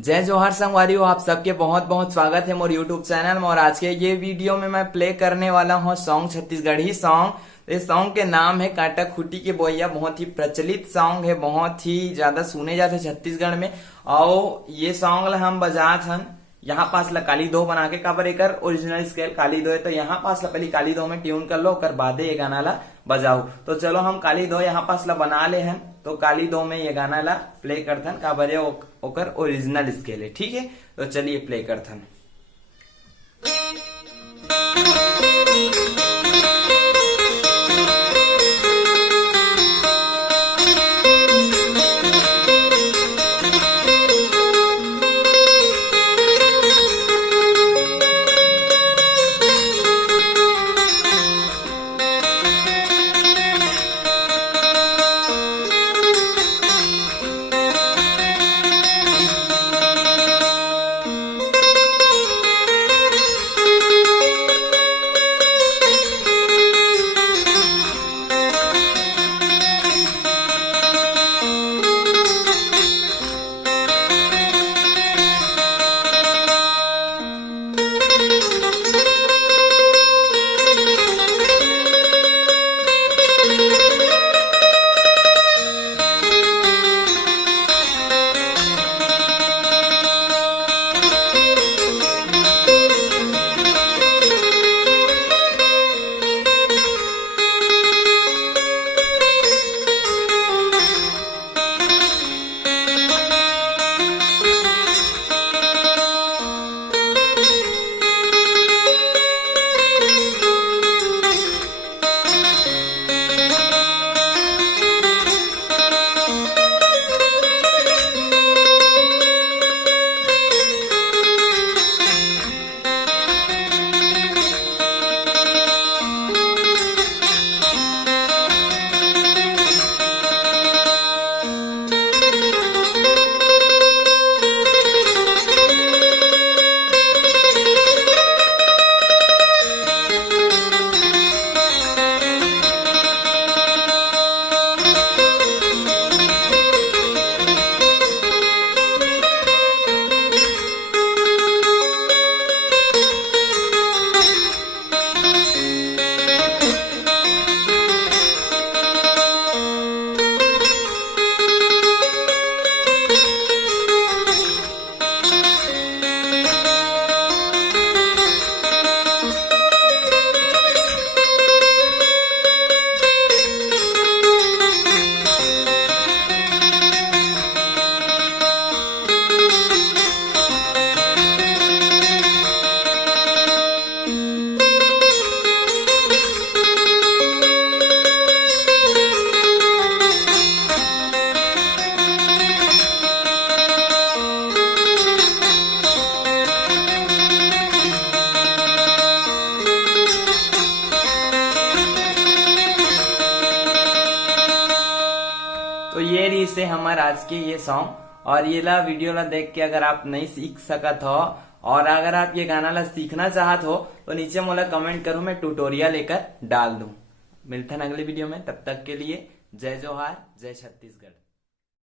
जय जोहार संगवारियों, आप सबके बहुत बहुत स्वागत है मोर यूट्यूब चैनल में। और आज के ये वीडियो में मैं प्ले करने वाला हूँ सॉन्ग छत्तीसगढ़ी सॉन्ग। इस सॉन्ग के नाम है काटा खूटी के बोइया। बहुत ही प्रचलित सॉन्ग है, बहुत ही ज्यादा सुने जाते छत्तीसगढ़ में। और ये सॉन्ग हम बजात हन यहाँ पास ला काली दो बना के काबर एकर ओरिजिनल स्केल काली दो है। तो यहाँ पास ला पहले काली दो में ट्यून कर लो, कर बादे ये गाना ला बजाओ। तो चलो हम काली दो यहाँ पास ला बना ले हन। तो काली दो में ये गाना ला प्ले करथन काबर ओकर ओरिजिनल स्केल है। ठीक है, तो चलिए प्ले करथन। तो ये रही से हमार आज के ये सॉन्ग। और ये ला वीडियो ला देख के अगर आप नहीं सीख सकत हो और अगर आप ये गाना ला सीखना चाहत हो तो नीचे मोला कमेंट करो, मैं ट्यूटोरियल लेकर डाल दूं। मिलते हैं अगले वीडियो में, तब तक के लिए जय जोहार, जय छत्तीसगढ़।